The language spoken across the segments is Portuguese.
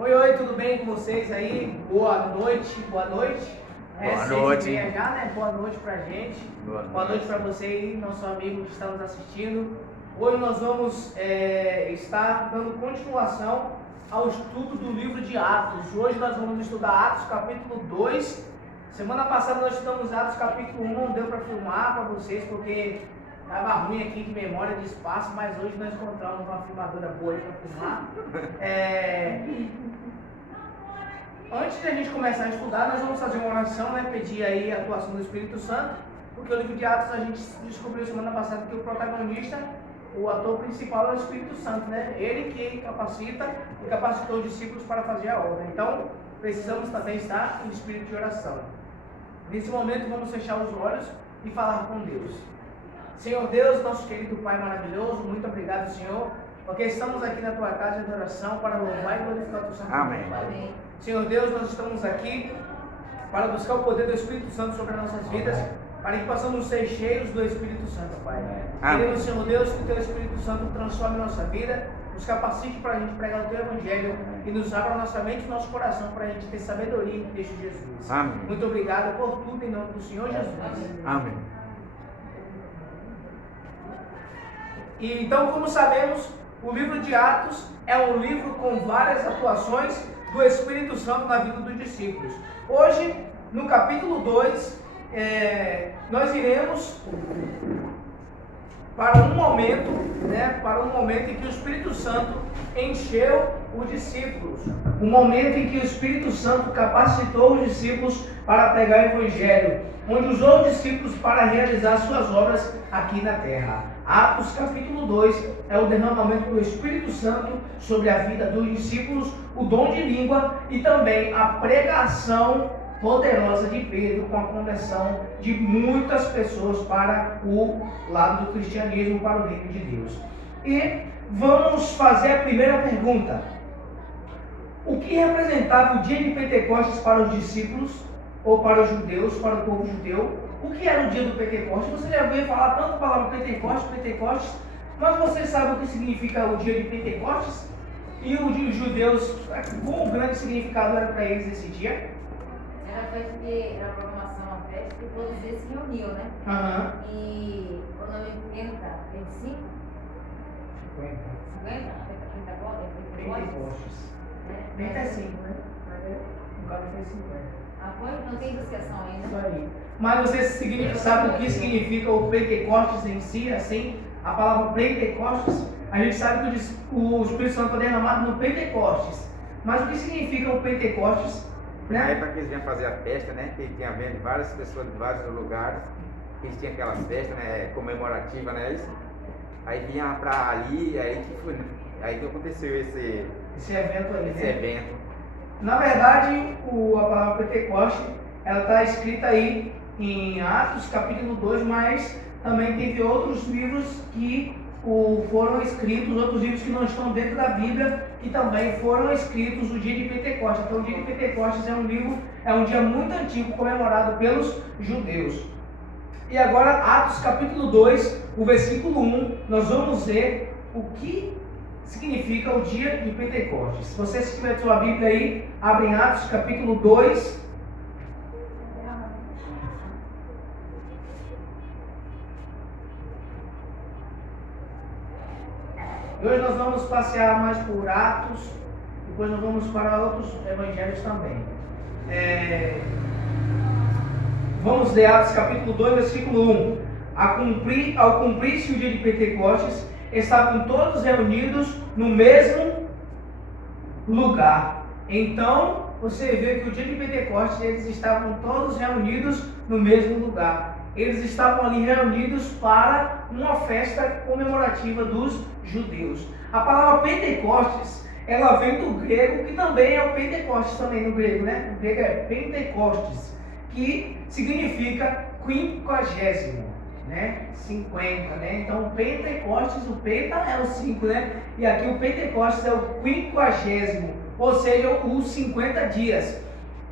Oi, oi, tudo bem com vocês aí? Boa noite, boa noite. Boa noite. 6h30 já, né? Boa noite pra gente. Boa noite pra você aí, nosso amigo que está nos assistindo. Hoje nós vamos estar dando continuação ao estudo do livro de Atos. Hoje nós vamos estudar Atos capítulo 2. Semana passada nós estudamos Atos capítulo 1, não deu para filmar para vocês porque estava ruim aqui de memória, de espaço, mas hoje nós encontramos uma filmadora boa aí para filmar. Antes de a gente começar a estudar, nós vamos fazer uma oração, né? Pedir aí a atuação do Espírito Santo, porque o livro de Atos a gente descobriu semana passada que o protagonista, o ator principal é o Espírito Santo, né? Ele que capacita e capacitou os discípulos para fazer a obra. Então, precisamos também estar em espírito de oração. Nesse momento, vamos fechar os olhos e falar com Deus. Senhor Deus, nosso querido Pai maravilhoso, muito obrigado, Senhor, porque estamos aqui na Tua casa de oração para louvar e glorificar o Teu santo nome. Amém. Senhor Deus, nós estamos aqui para buscar o poder do Espírito Santo sobre as nossas vidas, para que possamos ser cheios do Espírito Santo, Pai. Queremos, Senhor Deus, que o Teu Espírito Santo transforme nossa vida, nos capacite para a gente pregar o Teu Evangelho e nos abra nossa mente e nosso coração para a gente ter sabedoria em Cristo Jesus. Amém. Muito obrigado por tudo em nome do Senhor Jesus. Amém. E então, como sabemos, o livro de Atos é um livro com várias atuações do Espírito Santo na vida dos discípulos. Hoje, no capítulo 2, nós iremos para um momento em que o Espírito Santo encheu os discípulos, um momento em que o Espírito Santo capacitou os discípulos para pregar o Evangelho, onde usou os discípulos para realizar suas obras aqui na terra. Atos capítulo 2 é o derramamento do Espírito Santo sobre a vida dos discípulos, o dom de língua e também a pregação poderosa de Pedro com a conversão de muitas pessoas para o lado do cristianismo, para o reino de Deus. E vamos fazer a primeira pergunta. O que representava o dia de Pentecostes para os discípulos, ou para os judeus, para o povo judeu? O que era o dia do Pentecostes? Você já ouviu falar tanto a palavra Pentecostes, mas você sabe o que significa o dia de Pentecostes? E os judeus, qual grande significado era para eles esse dia? Era a festa era a programação, a festa que todos eles se reuniam, né? E o nome 50, 25? 50? Pentecostes. 35, né? No caso foi 50. Não tem associação ainda. Isso aí. Mas você sabe o que significa o Pentecostes em si, assim? A palavra Pentecostes, a gente sabe que o Espírito Santo foi derramado no Pentecostes. Mas o que significa o Pentecostes? Né? Para que eles vinham fazer a festa, né? Que tinha várias pessoas de vários lugares, eles tinham aquela festa, né? Comemorativa, né? Isso? Aí vinha para ali, aí que aconteceu esse evento aí, esse evento. Na verdade, a palavra Pentecoste, ela está escrita aí em Atos capítulo 2, mas também teve outros livros que foram escritos, outros livros que não estão dentro da Bíblia, que também foram escritos no dia de Pentecostes. Então o dia de Pentecostes é um dia muito antigo, comemorado pelos judeus. E agora, Atos capítulo 2, o versículo 1, nós vamos ver o que significa o dia de Pentecostes. Se você tiver sua Bíblia aí, abre em Atos capítulo 2. E hoje nós vamos passear mais por Atos, depois nós vamos para outros evangelhos também. Vamos ler Atos capítulo 2, versículo 1. Ao cumprir-se o dia de Pentecostes, estavam todos reunidos no mesmo lugar. Então, você vê que o dia de Pentecostes, eles estavam todos reunidos no mesmo lugar. Eles estavam ali reunidos para uma festa comemorativa dos judeus. A palavra Pentecostes, ela vem do grego, que também é o Pentecostes também no grego, né? O grego é Pentecostes, que significa 50, né? 50, né? Então Pentecostes, o Penta é o 5, né? E aqui o Pentecostes é o 50, ou seja, os 50 dias.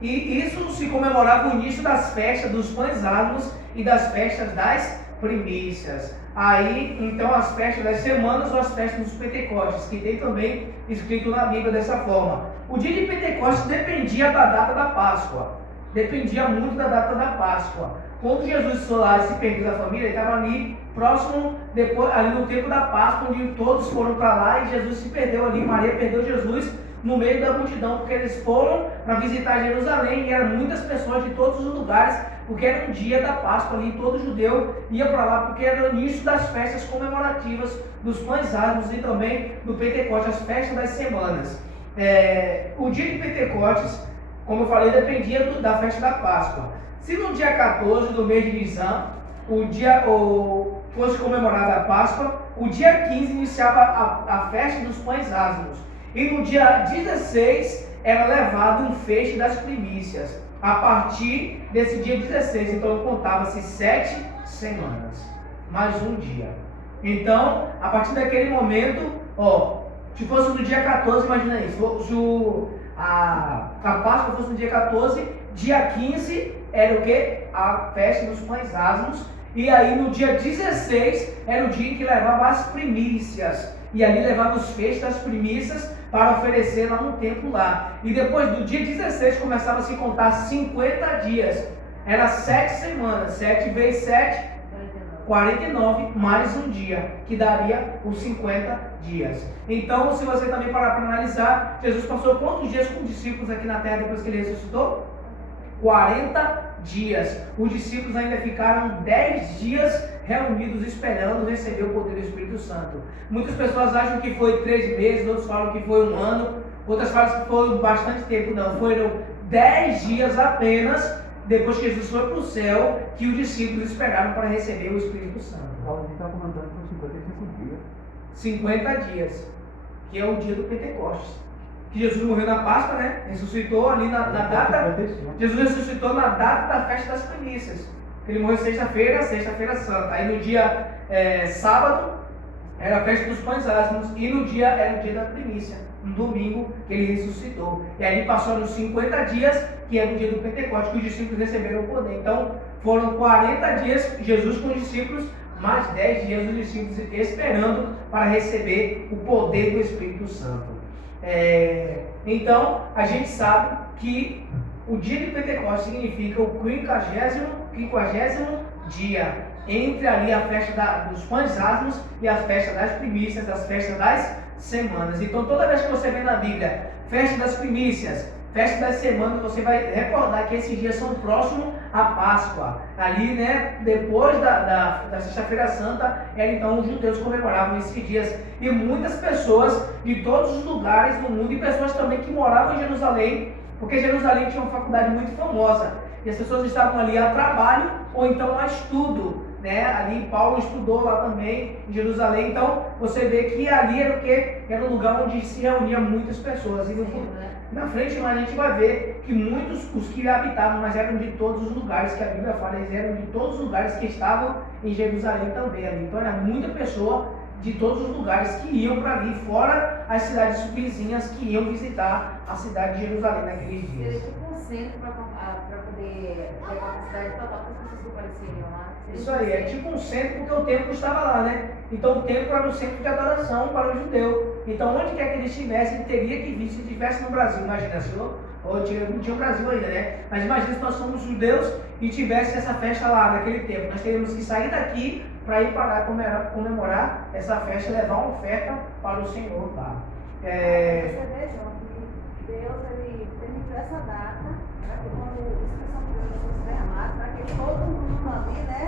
E isso se comemorava o início das festas dos pães asmos e das festas das primícias. aí então as festas das semanas ou as festas dos Pentecostes, que tem também escrito na Bíblia dessa forma. O dia de Pentecostes dependia da data da Páscoa, dependia muito da data da Páscoa. Quando Jesus foi lá e se perdeu da família, ele estava ali próximo, depois, ali no tempo da Páscoa, onde todos foram para lá e Jesus se perdeu ali, Maria perdeu Jesus no meio da multidão, porque eles foram para visitar Jerusalém e eram muitas pessoas de todos os lugares, porque era um dia da Páscoa ali, todo judeu ia para lá, porque era o início das festas comemorativas dos pães ázimos e também do Pentecostes, as festas das semanas. O dia de Pentecostes, como eu falei, dependia da festa da Páscoa. Se no dia 14 do mês de Nisan, fosse comemorada a Páscoa, o dia 15 iniciava a festa dos pães ázimos. E no dia 16 era levado um feixe das primícias. A partir desse dia 16, então contava-se 7 semanas, mais um dia. Então, a partir daquele momento, se fosse no dia 14, imagina isso, se a Páscoa fosse no dia 14, dia 15 era o que? A festa dos pães ázimos. E aí no dia 16 era o dia em que levava as primícias. E ali levava os feixes das primícias para oferecer lá no templo lá. E depois do dia 16 começava a se contar 50 dias. Era 7 semanas. 7 vezes 7, 49, mais um dia, que daria os 50 dias. Então, se você também parar para analisar, Jesus passou quantos dias com os discípulos aqui na terra depois que ele ressuscitou? 40 dias. Os discípulos ainda ficaram 10 dias reunidos esperando receber o poder do Espírito Santo. Muitas pessoas acham que foi 3 meses, outros falam que foi 1 ano, outras falam que foi bastante tempo. Não, foram 10 dias apenas depois que Jesus foi para o céu que os discípulos esperaram para receber o Espírito Santo. A gente está comentando por 55 dias. 50 dias, que é o dia do Pentecostes. Que Jesus morreu na Páscoa, né? Ressuscitou ali na data. Jesus ressuscitou na data da festa das primícias. Ele morreu sexta-feira santa. Aí no dia sábado era a festa dos pães ázimos. E no dia era o dia da primícia, no domingo que ele ressuscitou. E aí passou nos 50 dias, que é o dia do Pentecostes, que os discípulos receberam o poder. Então foram 40 dias Jesus com os discípulos, mais 10 dias os discípulos esperando para receber o poder do Espírito Santo. Então a gente sabe que o dia de Pentecostes significa o 50º dia, entre ali a festa dos pães ázimos e a festa das primícias, as festas das semanas. Então toda vez que você vê na Bíblia festa das primícias, festa das semanas, você vai recordar que esses dias são próximos à Páscoa. Ali, né, depois da Sexta-feira Santa, então os judeus comemoravam esses dias. E muitas pessoas de todos os lugares do mundo, e pessoas também que moravam em Jerusalém, porque Jerusalém tinha uma faculdade muito famosa. E as pessoas estavam ali a trabalho ou então a estudo. Né? Ali Paulo estudou lá também em Jerusalém. Então você vê que ali era o que? Era um lugar onde se reuniam muitas pessoas. E na frente a gente vai ver que muitos, os que habitavam, mas eram de todos os lugares que a Bíblia fala, eles eram de todos os lugares que estavam em Jerusalém também. Ali. Então era muita pessoa de todos os lugares que iam para ali, fora as cidades vizinhas que iam visitar a cidade de Jerusalém naqueles dias. Seria tipo um centro para poder ter a capacidade total para as pessoas que apareceriam lá. Isso aí, é tipo um centro, porque o templo estava lá, né? Então o templo era o centro de adoração para o judeu. Então onde quer que eles estivessem, teria que vir. Se estivesse no Brasil, imagina, se não tinha o Brasil ainda, né? Mas imagina se nós somos judeus e tivesse essa festa lá naquele tempo. Nós teríamos que sair daqui para ir para comemorar essa festa e levar uma oferta para o Senhor lá. Você vê, João, que Deus ele permitiu essa data para que quando o Espírito Santo de Deus fosse derramado, para que todo mundo ali, né,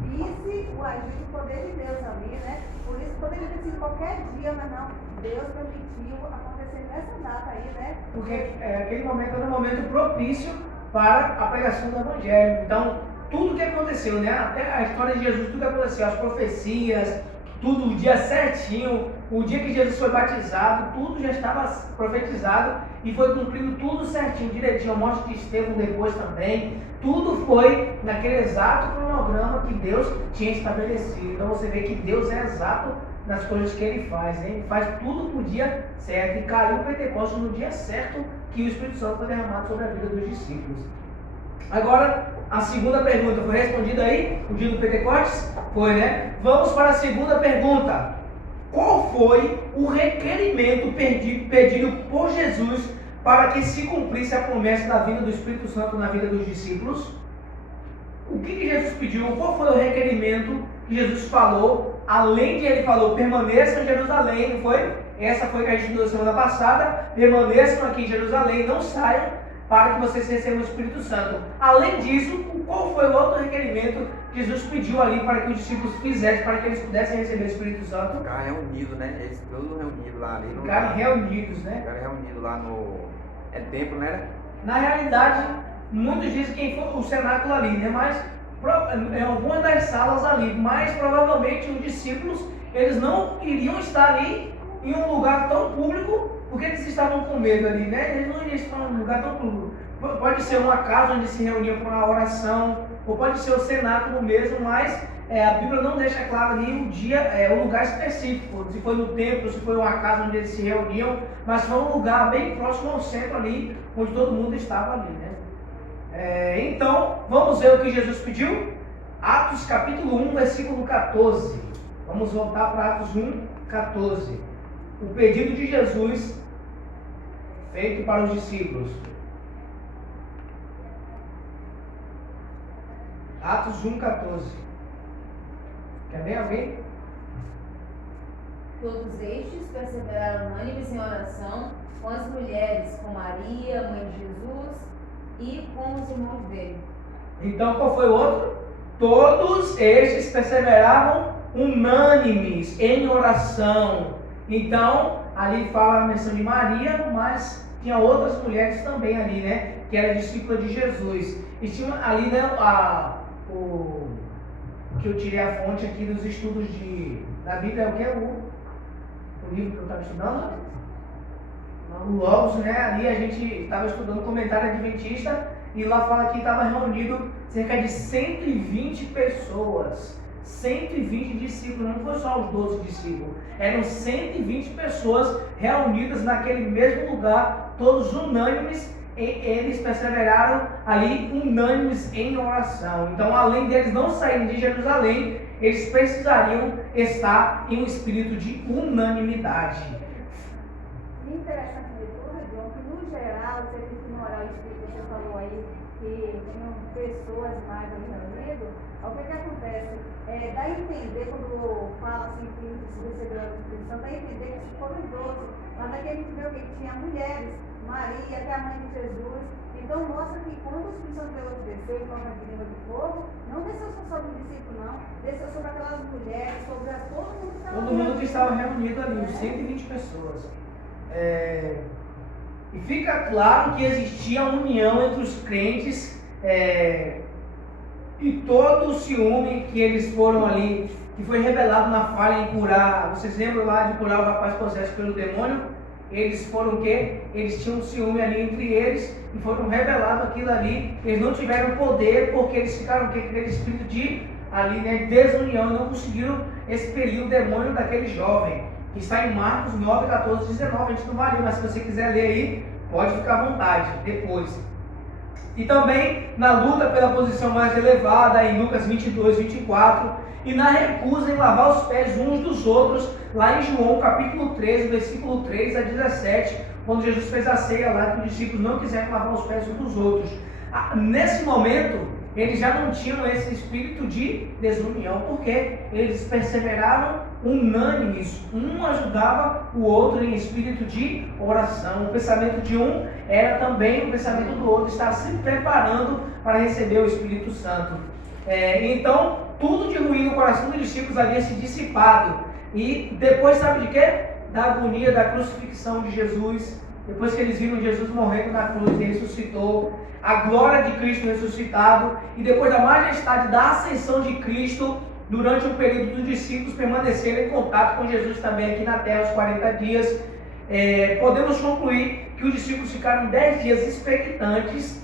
visse o agir do poder de Deus ali, né? Por isso poderia ter sido qualquer dia, mas não, Deus permitiu acontecer nessa data aí, né? Porque aquele momento era um momento propício para a pregação do Evangelho. Então, tudo que aconteceu, né? Até a história de Jesus, tudo que aconteceu, as profecias, tudo, o dia certinho, o dia que Jesus foi batizado, tudo já estava profetizado e foi cumprido tudo certinho, direitinho. A morte de Estevão depois também, tudo foi naquele exato cronograma que Deus tinha estabelecido. Então você vê que Deus é exato nas coisas que Ele faz, né? Ele faz tudo no dia certo e caiu o Pentecostes no dia certo que o Espírito Santo foi derramado sobre a vida dos discípulos. Agora, a segunda pergunta foi respondida aí? O dia do Pentecostes? Foi, né? Vamos para a segunda pergunta. Qual foi o requerimento pedido por Jesus para que se cumprisse a promessa da vinda do Espírito Santo na vida dos discípulos? O que Jesus pediu? Qual foi o requerimento que Jesus falou? Além de ele falou, permaneçam em Jerusalém, não foi? Essa foi que a gente estudou semana passada. Permaneçam aqui em Jerusalém, não saiam, para que vocês recebam o Espírito Santo. Além disso, qual foi o outro requerimento que Jesus pediu ali para que os discípulos fizessem, para que eles pudessem receber o Espírito Santo? Ficar reunido, né? Eles todos reunidos lá ali. Ficarem reunidos, né? Ficarem reunidos lá no templo, né? Na realidade, muitos dizem que foi o cenáculo ali, né? Mas em algumas das salas ali, mas provavelmente os discípulos, eles não iriam estar ali em um lugar tão público, porque eles estavam com medo ali, né? Eles não iriam estar em um lugar tão público. Pode ser uma casa onde se reuniam para uma oração, ou pode ser o cenáculo mesmo, mas a Bíblia não deixa claro ali o dia, o lugar específico, se foi no templo, se foi uma casa onde eles se reuniam, mas foi um lugar bem próximo ao centro ali, onde todo mundo estava ali, né? Então, vamos ver o que Jesus pediu? Atos capítulo 1, versículo 14. Vamos voltar para Atos 1, 14. O pedido de Jesus feito para os discípulos. Atos 1, 14. Quer ver alguém? Todos estes perseveraram unânimes em oração com as mulheres, com Maria, mãe de Jesus, e com os irmãos dele. Então, qual foi o outro? Todos estes perseveravam unânimes em oração. Então, ali fala a menção de Maria, mas tinha outras mulheres também ali, né? Que era discípula de Jesus. E tinha ali, né, que eu tirei a fonte aqui dos estudos da Bíblia, é o que? O livro que eu estava estudando? O Logos, né? Ali a gente estava estudando o comentário adventista e lá fala que estava reunido cerca de 120 pessoas. 120 discípulos, não foi só os 12 discípulos, eram 120 pessoas reunidas naquele mesmo lugar, todos unânimes, e eles perseveraram ali unânimes em oração. Então, além deles não saírem de Jerusalém, eles precisariam estar em um espírito de unanimidade. Interessante de tudo, João, que no geral, se ele ignorar o espírito que você falou aí, que tinham pessoas mais ali reunidas, o que acontece? Dá a entender, quando fala assim que se receberam o Espírito Santo, dá a entender que foram 12, mas aqui a gente vê o que tinha mulheres, Maria, que é a mãe de Jesus. Então mostra que quando o Espírito Santo desceu em forma de língua de fogo, não desceu só sobre o discípulo, não, desceu sobre aquelas mulheres, sobre todo mundo que estava Todo mundo que estava reunido ali, 120 pessoas. E fica claro que existia união entre os crentes, e todo o ciúme que eles foram ali, que foi revelado na falha em curar. Vocês lembram lá de curar o rapaz possesso pelo demônio? Eles foram o quê? Eles tinham um ciúme ali entre eles e foram revelados aquilo ali. Eles não tiveram poder porque eles ficaram com aquele espírito de ali, né, desunião, não conseguiram expelir o demônio daquele jovem. Que está em Marcos 9, 14, 19. A gente não vai ler, mas se você quiser ler aí, pode ficar à vontade depois. E também na luta pela posição mais elevada, em Lucas 22, 24, e na recusa em lavar os pés uns dos outros, lá em João capítulo 13, versículo 3 a 17, quando Jesus fez a ceia lá, que os discípulos não quiseram lavar os pés uns dos outros. Nesse momento, eles já não tinham esse espírito de desunião, porque eles perseveraram unânimes, um ajudava o outro em espírito de oração. O pensamento de um era também o pensamento do outro, estar se preparando para receber o Espírito Santo. Então, tudo de ruim no coração dos discípulos havia se dissipado. E depois, sabe de quê? Da agonia, da crucifixão de Jesus. Depois que eles viram Jesus morrendo na cruz e ressuscitou, a glória de Cristo ressuscitado, e depois da majestade da ascensão de Cristo, durante o período dos discípulos permaneceram em contato com Jesus também aqui na terra, os 40 dias, podemos concluir que os discípulos ficaram 10 dias expectantes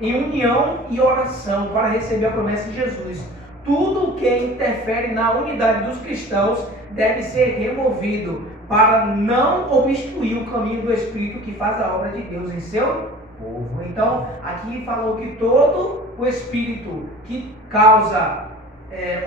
em união e oração para receber a promessa de Jesus. Tudo o que interfere na unidade dos cristãos deve ser removido. para não obstruir o caminho do Espírito que faz a obra de Deus em seu povo. Então, aqui falou que todo o Espírito que causa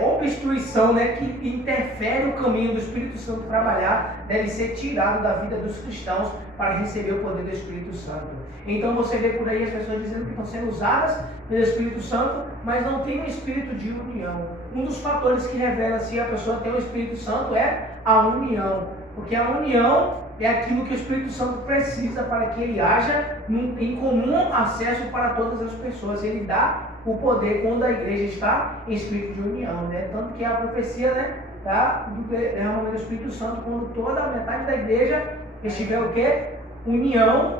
obstruição, né, que interfere o caminho do Espírito Santo trabalhar, deve ser tirado da vida dos cristãos para receber o poder do Espírito Santo. Então você vê por aí as pessoas dizendo que estão sendo usadas pelo Espírito Santo, mas não tem um espírito de união. Um dos fatores que revela se a pessoa tem o Espírito Santo é a união, porque a união é aquilo que o Espírito Santo precisa para que ele haja em comum acesso para todas as pessoas. Ele dá o poder quando a igreja está em espírito de união, né? Tanto que a profecia, né, do derramamento do Espírito Santo, quando toda a metade da igreja estiver o quê? União,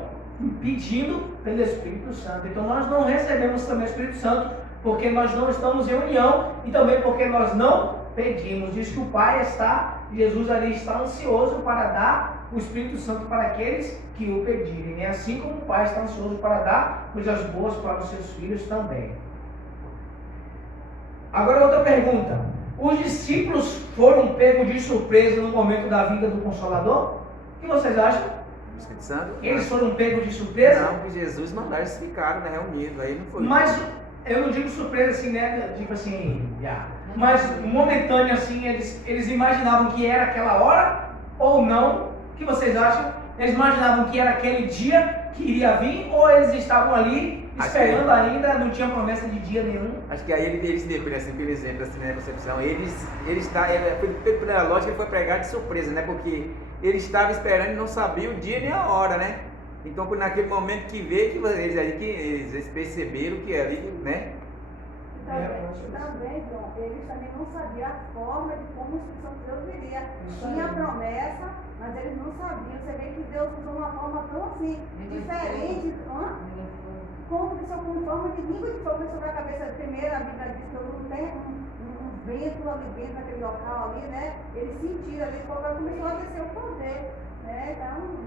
pedindo pelo Espírito Santo. Então nós não recebemos também o Espírito Santo porque nós não estamos em união e também porque nós não pedimos. Diz que o Pai está, Jesus ali está ansioso para dar o Espírito Santo para aqueles que o pedirem, né? Assim como o Pai está ansioso para dar coisas boas para os seus filhos também. Agora outra pergunta: os discípulos foram pegos de surpresa no momento da vinda do Consolador? O que vocês acham? O Espírito Santo? Eles foram pegos de surpresa? Não, porque Jesus mandou, eles ficaram, né, reunidos, aí não foi. Mas eu não digo surpresa assim, né? Tipo assim, mas momentâneo assim, eles imaginavam que era aquela hora ou não? O que vocês acham? Eles imaginavam que era aquele dia que iria vir ou eles estavam ali esperando ainda, não tinha promessa de dia nenhum? Acho que aí eles deu, assim, pelo exemplo, assim, né, concepção, pela lógica, ele foi pregado de surpresa, né? Porque ele estava esperando e não sabia o dia nem a hora, né? Então, naquele momento que veio, que eles perceberam que ali, né? Também, João, eles também não sabiam a forma de como o Espírito Santo de Deus viria. Tinha promessa, mas eles não sabiam. Você vê que Deus usou uma forma tão assim, diferente. Como que só com forma de língua de fogo sobre a cabeça. Primeiro, a Bíblia diz que não tem um vento ali dentro daquele local ali, né? Eles sentiram ali, começou a descer o poder, né? Então...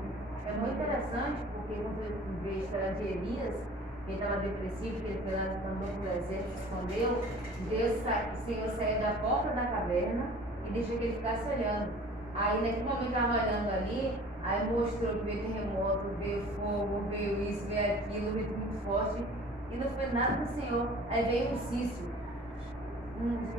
É muito interessante, porque quando eu vi a história de Elias, que ele estava depressivo, que ele foi lá também no exército, se escondeu, o Senhor saiu da porta da caverna e deixou que ele ficasse olhando. Aí naquele momento estava olhando ali, aí mostrou que veio terremoto, veio fogo, veio isso, veio aquilo, veio tudo muito forte, e não foi nada do Senhor. Aí veio um cício,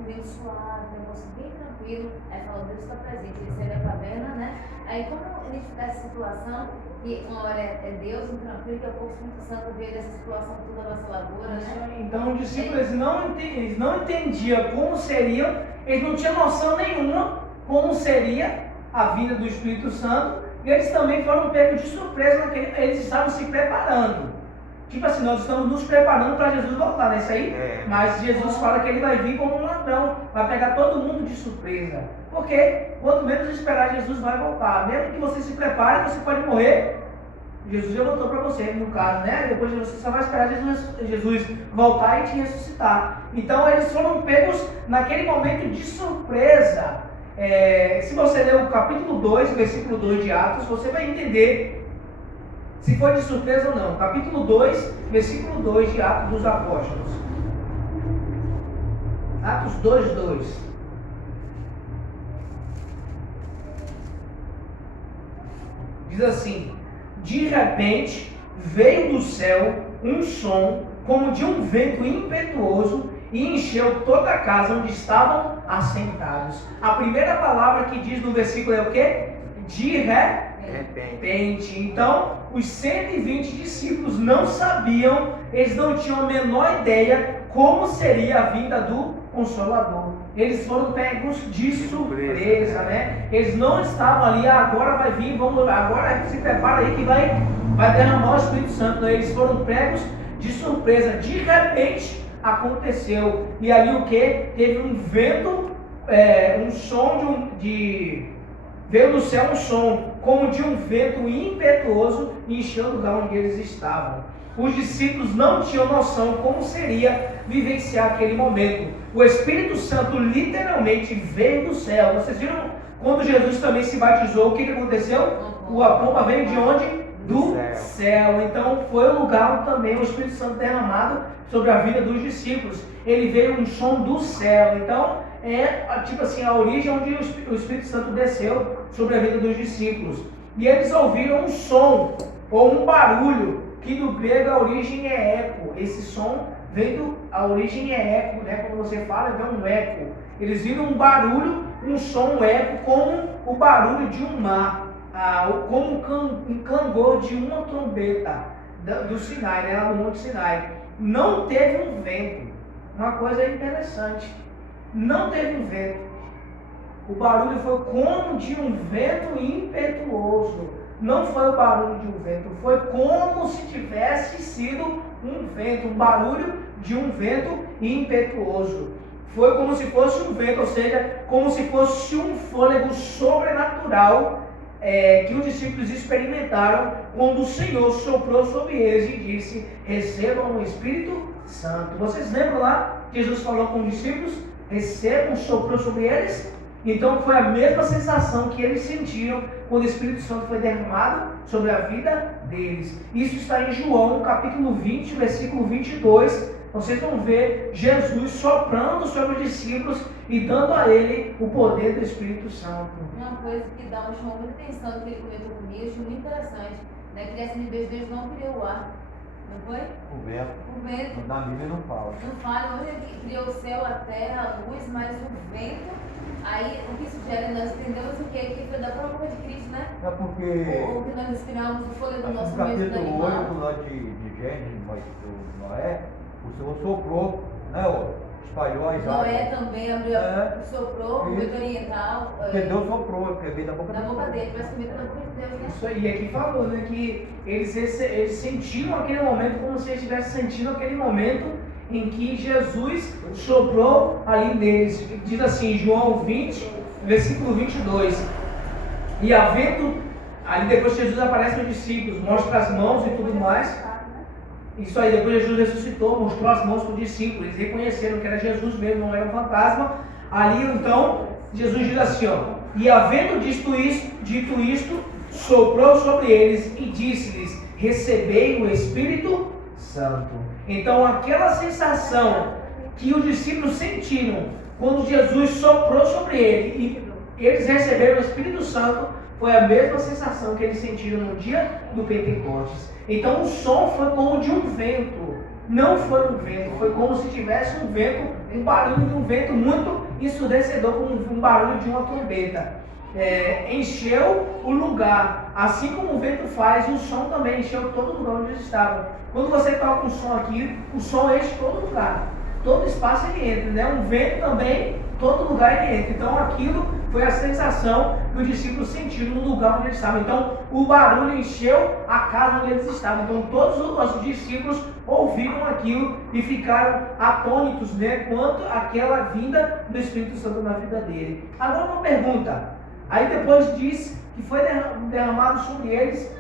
veio suave, um negócio bem tranquilo. Aí falou, Deus está presente, ele saiu da caverna, né? Aí como identificar essa situação, que uma hora é Deus, um tranquilo, que é o Espírito Santo veio dessa situação toda avassaladora, né? Então os discípulos eles não entendiam como seriam, eles não tinham noção nenhuma como seria a vinda do Espírito Santo, e eles também foram pegos de surpresa, eles estavam se preparando. Tipo assim, nós estamos nos preparando para Jesus voltar, não é isso aí? Mas Jesus fala que ele vai vir como um ladrão, vai pegar todo mundo de surpresa. Porque quanto menos esperar, Jesus vai voltar. Mesmo que você se prepare, você pode morrer. Jesus já voltou para você, no caso, né? Depois você só vai esperar Jesus voltar e te ressuscitar. Então eles foram pegos naquele momento de surpresa. Se você ler o capítulo 2, versículo 2 de Atos, você vai entender se foi de surpresa ou não. Capítulo 2, versículo 2 de Atos dos Apóstolos. Atos 2, 2. Diz assim: de repente veio do céu um som como de um vento impetuoso e encheu toda a casa onde estavam assentados. A primeira palavra que diz no versículo é o quê? De repente. Então, os 120 discípulos não sabiam, eles não tinham a menor ideia como seria a vinda do Consolador. Eles foram pegos de surpresa, né? Eles não estavam ali, agora vai vir, agora se prepara aí que vai derramar o Espírito Santo. Não, eles foram pegos de surpresa. De repente aconteceu. E ali o que? Teve um vento, um som veio do céu um som como de um vento impetuoso e encheu o lugar onde eles estavam. Os discípulos não tinham noção como seria vivenciar aquele momento. O Espírito Santo literalmente veio do céu. Vocês viram quando Jesus também se batizou, o que aconteceu? A pomba veio de onde? do céu. Então foi o lugar onde também o Espírito Santo derramado sobre a vida dos discípulos. Ele veio um som do céu. Então tipo assim, a origem onde o Espírito Santo desceu sobre a vida dos discípulos. E eles ouviram um som ou um barulho, que do grego a origem é eco. Esse som a origem é eco, né? Quando você fala, vem um eco. Eles viram um barulho, um som, um eco, como o barulho de um mar, como um clangor de uma trombeta do Sinai, né? Lá no Monte Sinai. Não teve um vento. Uma coisa interessante. Não teve um vento. O barulho foi como de um vento impetuoso. Não foi o barulho de um vento, foi como se tivesse sido um vento, um barulho de um vento impetuoso. Foi como se fosse um vento, ou seja, como se fosse um fôlego sobrenatural que os discípulos experimentaram quando o Senhor soprou sobre eles e disse: recebam o Espírito Santo. Vocês lembram lá que Jesus falou com os discípulos? Recebam, soprou sobre eles? Então foi a mesma sensação que eles sentiram quando o Espírito Santo foi derramado sobre a vida deles. Isso está em João, capítulo 20, versículo 22. Vocês vão ver Jesus soprando sobre os discípulos e dando a ele o poder do Espírito Santo. Uma coisa que chamou muita atenção, que ele comentou comigo, eu achei muito interessante, né? Que criação de Deus não criou o ar, não foi? O vento. O vento. Na Bíblia não fala. Não fala, hoje ele criou o céu, a terra, a luz, mas o vento, aí o que sugere, nós entendemos o quê? Que foi da própria boca de Cristo, né? É porque Ou que nós respiramos o fôlego do nosso no meio do capítulo animal. 8 lá de Gênesis, do Noé, o Senhor soprou, né, espalhou as Noé águas. também abriu, soprou, o vento oriental. Porque Deus soprou, porque veio da boca Da de boca Deus. dele, parece que veio da boca de Deus, né? Isso aí, aqui falou, né, que eles sentiram aquele momento como se eles estivessem sentindo aquele momento em que Jesus soprou ali neles. Diz assim, João 20, versículo 22. E havendo, ali depois Jesus aparece para os discípulos, mostra as mãos e tudo mais. Isso aí, depois Jesus ressuscitou, mostrou as mãos para os discípulos. Eles reconheceram que era Jesus mesmo, não era um fantasma. Ali então, Jesus diz assim, e havendo dito isto, soprou sobre eles e disse-lhes: recebei o Espírito Santo. Então aquela sensação que os discípulos sentiram quando Jesus soprou sobre eles e eles receberam o Espírito Santo, foi a mesma sensação que eles sentiram no dia do Pentecostes. Então o som foi como de um vento. Não foi um vento, foi como se tivesse um vento, um barulho de um vento muito ensurdecedor, como um barulho de uma trombeta. Encheu o lugar, assim como o vento faz, o som também encheu todo lugar onde eles estavam. Quando você toca um som aqui, o som enche todo lugar, todo espaço ele entra, né? Um vento também, todo lugar ele entra. Então aquilo foi a sensação que os discípulos sentiram no lugar onde eles estavam. Então o barulho encheu a casa onde eles estavam. Então todos os discípulos ouviram aquilo e ficaram atônitos, né, quanto àquela vinda do Espírito Santo na vida dele. Agora uma pergunta. Aí depois diz que foi derramado sobre eles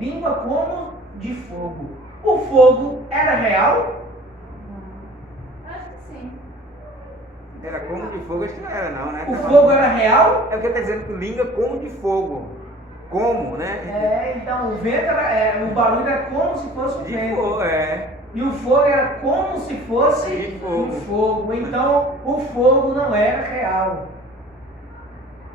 língua como de fogo. O fogo era real? Acho que sim. Era como de fogo, acho que não era não, né? O fogo era real? É o que está dizendo que língua como de fogo. Como, né? Então o vento era, o barulho era como se fosse um De vento. fogo, E o fogo era como se fosse De fogo. um fogo. Então o fogo não era real.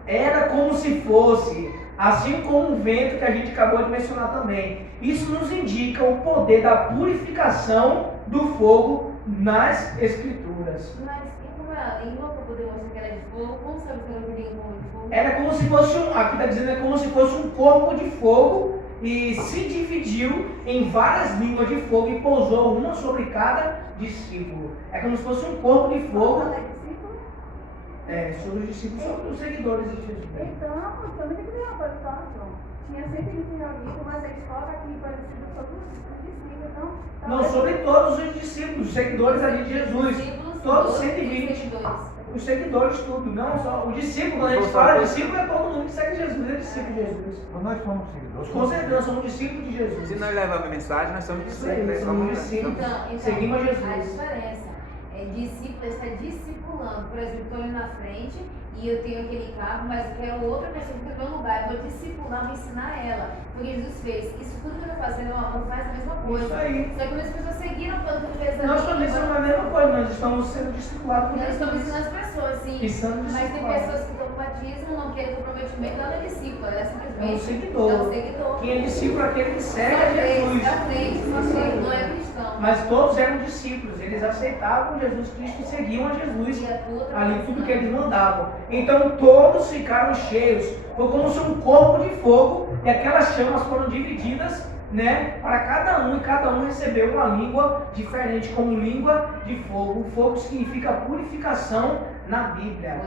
Era como se fosse, assim como o vento que a gente acabou de mencionar também. Isso nos indica o poder da purificação do fogo nas Escrituras. Mas e como é a língua para poder mostrar que era de fogo? Como sabe que era de língua como de fogo? Era como se fosse aqui está dizendo, é como se fosse um corpo de fogo e se dividiu em várias línguas de fogo e pousou uma sobre cada discípulo. É como se fosse um corpo de fogo. Sobre os discípulos, sobre os seguidores de Jesus. Então, também tem que ver uma coisa só, João. Tinha 120 reunidos, mas a escola aqui parecido sobre os discípulos, então. Não, sobre todos os discípulos, os seguidores ali de Jesus. Discípulos, Todos seguidores, 120. seguidores. Os seguidores, tudo. Não só o discípulo, quando a gente fala discípulo, é todo mundo que segue Jesus, é discípulo de Jesus. Então nós somos seguidores. Com certeza, nós somos discípulos de Jesus. Se nós levarmos a mensagem, nós somos Isso aí, discípulos. somos discípulos. Então, Seguimos a Jesus. diferença é discípulo está discipulando. Por exemplo, estou ali na frente e eu tenho aquele cargo, mas eu quero outra pessoa que tem meu lugar, eu vou discipular, vou ensinar ela. Porque Jesus fez. Isso tudo que eu estou fazendo, o amor faz a mesma coisa. Isso aí. Só que as pessoas seguiram quando ele fez a Nós também somos a mesma coisa, nós estamos sendo discipulados por Nós estamos Jesus. ensinando as pessoas, sim. Precisamos Mas tem discipular. pessoas que estão no batismo, não querem comprometimento, ela é discípula, ela é É um simplesmente seguidor. é um seguidor. Quem é discípulo é aquele que segue Só a crente, Jesus. é um crente, não é cristão. Mas todos eram discípulos, eles aceitavam Jesus Cristo e seguiam a Jesus. E a tua Ali tudo que eles mandavam. Então todos ficaram cheios. Foi como se um corpo de fogo e aquelas chamas foram divididas, né, para cada um, e cada um recebeu uma língua diferente, como língua de fogo. O fogo significa purificação na Bíblia.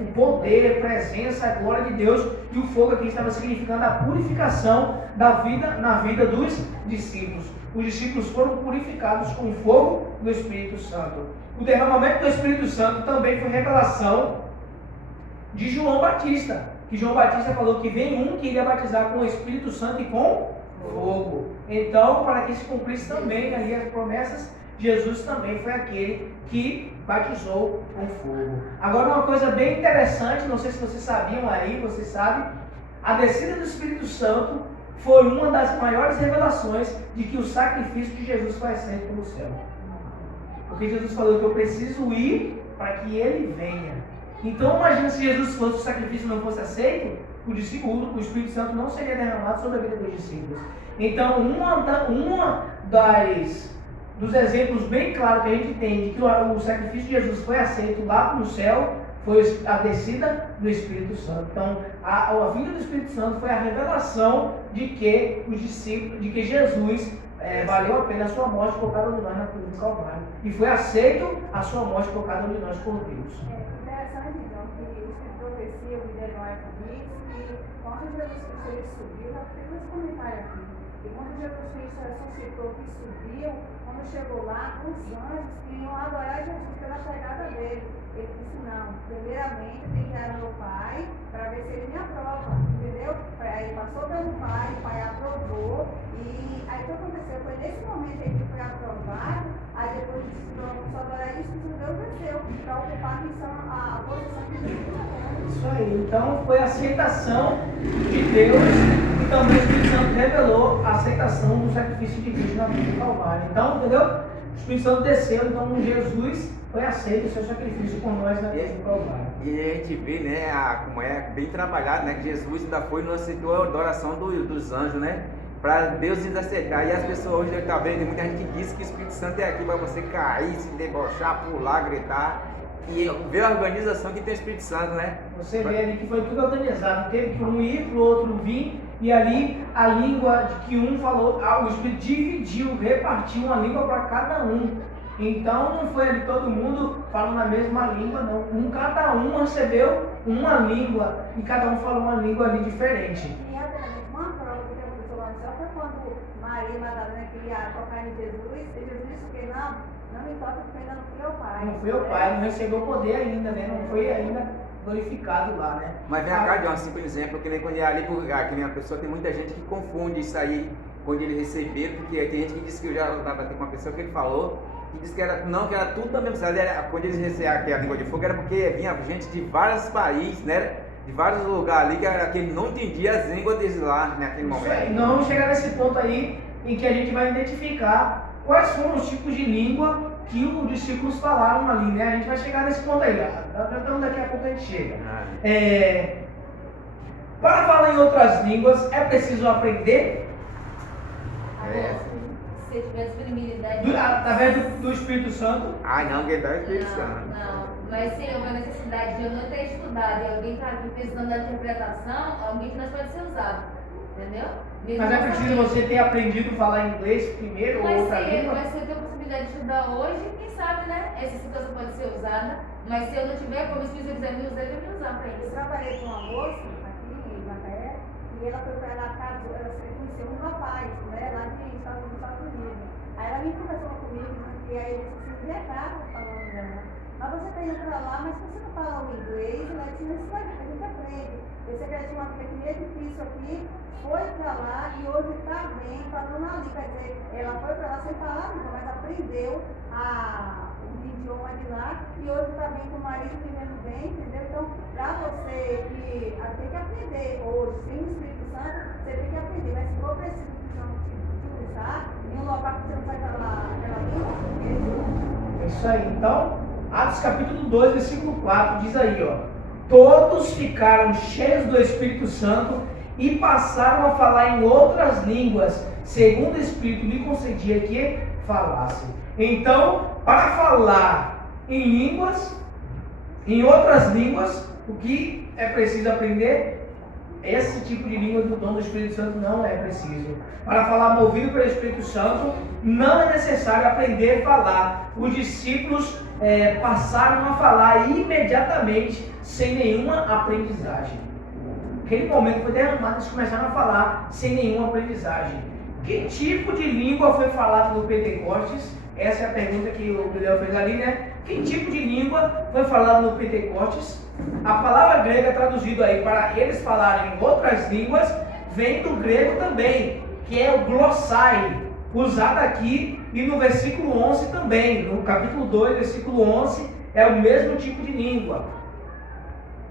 O poder, a presença, a glória de Deus. E o fogo aqui estava significando a purificação da vida na vida dos discípulos. Os discípulos foram purificados com o fogo do Espírito Santo. O derramamento do Espírito Santo também foi revelação de João Batista. Que João Batista falou que vem um que iria batizar com o Espírito Santo e com fogo. Então, para que se cumprisse também ali as promessas, Jesus também foi aquele que batizou com fogo. Agora, uma coisa bem interessante, não sei se vocês sabiam aí, vocês sabem, a descida do Espírito Santo foi uma das maiores revelações de que o sacrifício de Jesus foi aceito pelo céu. Porque Jesus falou que eu preciso ir para que ele venha. Então imagina se Jesus fosse, o sacrifício não fosse aceito, o Espírito Santo não seria derramado sobre a vida dos discípulos. Então dos exemplos bem claros que a gente tem de que o sacrifício de Jesus foi aceito lá no céu, foi a descida do Espírito Santo. Então a vinda do Espírito Santo foi a revelação de que os discípulos, de que Jesus valeu a pena a sua morte por cada um de nós na cruz do Calvário. E foi aceito a sua morte por cada um de nós por Deus. Interessante, João, que isso de profecia, o líder Noé diz que quando Jesus Cristo ele subiu, já fez esse comentário aqui, e quando Jesus Cristo ressuscitou, que subiu, quando chegou lá, os anjos queriam adorar Jesus pela chegada dele. Ele disse, não, primeiramente tem que ir ao meu Pai para ver se ele me aprova, entendeu? Aí passou pelo Pai, o Pai aprovou, e aí o que aconteceu? Foi nesse momento em que foi aprovado, aí depois disse, vamos adorar isso, que Deus venceu, para ocupar a posição que Jesus tem. Isso aí, então foi a aceitação de Deus e também o Espírito Santo revelou a aceitação do sacrifício de Cristo na cruz do Calvário. Então, entendeu? O Espírito Santo desceu, então Jesus foi aceito o seu sacrifício por nós na cruz do Calvário. E a gente vê, né, como é bem trabalhado, né, que Jesus ainda foi e não aceitou a adoração dos anjos, né, para Deus nos aceitar. E as pessoas hoje estão vendo, muita gente que diz que o Espírito Santo é aqui para você cair, se debochar, pular, gritar. E ver a organização que tem o Espírito Santo, né? Você vê ali que foi tudo organizado, teve que um ir, para o outro vir, e ali a língua de que um falou, o Espírito dividiu, repartiu uma língua para cada um. Então não foi ali todo mundo falando a mesma língua, não. Cada um recebeu uma língua, e cada um falou uma língua ali diferente. E uma prova que aconteceu lá no céu foi quando Maria Madalena queria tocar em Jesus, e Jesus disse que não me toca porque ainda não fui ao Pai. Não foi o Pai, não recebeu poder ainda, né? Não foi ainda glorificado lá, né? Mas vem cá, de um simples exemplo, que nem quando é ali, que nem a pessoa, tem muita gente que confunde isso aí quando ele receber, porque tem gente que diz que eu já batei com uma pessoa que ele falou, que disse que era tudo da mesma cidade, quando eles receberam a língua de fogo, era porque vinha gente de vários países, né? De vários lugares ali, que ele não entendia as línguas deles lá naquele momento. Nós vamos chegar nesse ponto aí, em que a gente vai identificar quais foram os tipos de língua que os discípulos falaram ali, né? A gente vai chegar nesse ponto aí, então daqui a pouco a gente chega. Para falar em outras línguas, é preciso aprender Se você tiver disponibilidade. através do Espírito Santo. Não, que dá o Espírito Santo. Não. Mas se houver necessidade de eu não ter estudado e alguém está aqui precisando da interpretação, alguém que nós pode ser usado. Entendeu? Mesmo Mas é não preciso sabendo. você ter aprendido a falar inglês primeiro ou outra língua? Mas se eu tenho a possibilidade de estudar hoje, quem sabe, né? Essa situação pode ser usada. Mas se eu não tiver, como o Espírito quiser me usar, ele vai me usar para Eu isso. trabalhei com uma moça aqui em Macaé, e ela foi para lá, casou, ela se conheceu um rapaz, né, lá dos Estados Unidos. Aí ela me conversou comigo, e aí ele disse assim, vem cá, falando dela, mas você está indo para lá, mas se você não fala o inglês, ela disse, a gente aprende. Eu sei que ela tinha uma filha que meio difícil aqui, foi para lá e hoje está vem falando ali, quer dizer, ela foi para lá sem falar a língua, mas aprendeu o idioma de lá e hoje está bem com o marido vivendo bem, entendeu? Então, para você que tem que aprender hoje, sem o Espírito Santo, você tem que aprender, mas se for preciso te usar, em um local que você não vai falar aquela língua, É isso aí. Então, Atos capítulo 2, versículo 4, diz aí, ó. Todos ficaram cheios do Espírito Santo e passaram a falar em outras línguas, segundo o Espírito lhe concedia que falassem. Então, para falar em línguas, em outras línguas, o que é preciso aprender? Esse tipo de língua do dom do Espírito Santo não é preciso. Para falar movido pelo Espírito Santo, não é necessário aprender a falar. Os discípulos passaram a falar imediatamente, sem nenhuma aprendizagem. Aquele momento foi derramado, eles começaram a falar sem nenhuma aprendizagem. Que tipo de língua foi falado no Pentecostes? Essa é a pergunta que o Guilherme fez ali, né? Que tipo de língua foi falado no Pentecostes? A palavra grega traduzida aí para eles falarem outras línguas vem do grego também, que é o glossai, usado aqui e no versículo 11 também. No capítulo 2, versículo 11, é o mesmo tipo de língua.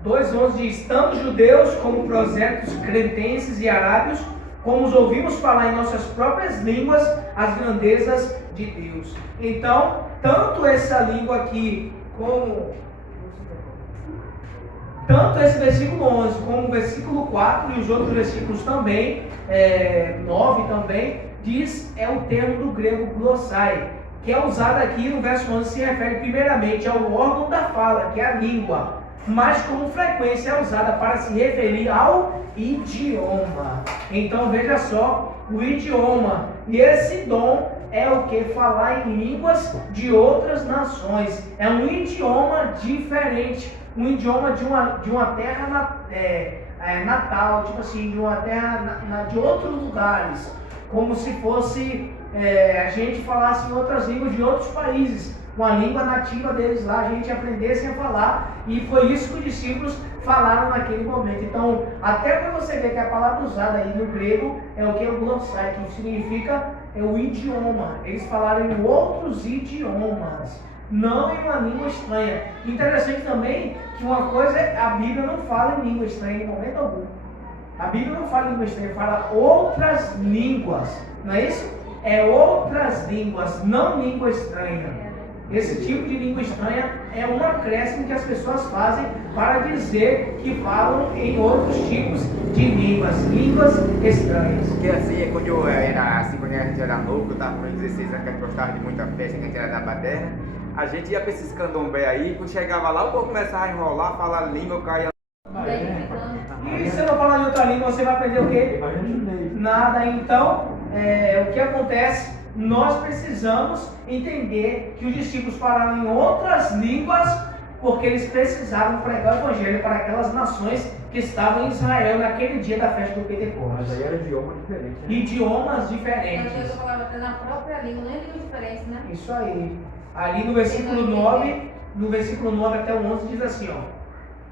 2:11 diz: tanto judeus como prosélitos, cretenses e arábios, como os ouvimos falar em nossas próprias línguas as grandezas de Deus. Então, tanto essa língua aqui, tanto esse versículo 11, como o versículo 4 e os outros versículos também, 9 também, diz, é o termo do grego glossai, que é usado aqui no verso 11, se refere primeiramente ao órgão da fala, que é a língua, mas com frequência é usada para se referir ao idioma. Então veja só, o idioma, e esse dom é o que? Falar em línguas de outras nações. É um idioma diferente, um idioma de uma terra natal, tipo assim, de uma terra de outros lugares, como se fosse a gente falasse em outras línguas de outros países, com a língua nativa deles lá, a gente aprendesse a falar, e foi isso que os discípulos falaram naquele momento. Então, até para você ver que a palavra usada aí no grego é o que? O glossai, que significa o idioma. Eles falaram em outros idiomas, não em uma língua estranha. Interessante também que uma coisa é a Bíblia não fala em língua estranha em momento algum. A Bíblia não fala em língua estranha, fala outras línguas, não é isso? É outras línguas, não língua estranha. Esse tipo de língua estranha é um acréscimo que as pessoas fazem para dizer que falam em outros tipos de línguas estranhas. Porque assim, quando a gente era novo, eu estava com 16 anos, que a gente gostava de muita festa, que a gente era da baderna, a gente ia para esses candomblé aí, quando chegava lá, o povo começava a enrolar, falar língua, eu caía. E se eu não falar em outra língua, você vai aprender o quê? Nada. Então, o que acontece? Nós precisamos entender que os discípulos falaram em outras línguas porque eles precisavam pregar o evangelho para aquelas nações que estavam em Israel naquele dia da festa do Pentecostes. Mas aí era idioma diferente, né? Idiomas diferentes. Eu falava até na própria língua, nem língua diferente, né? Isso aí. Ali no versículo 9 até o 11 diz assim, ó: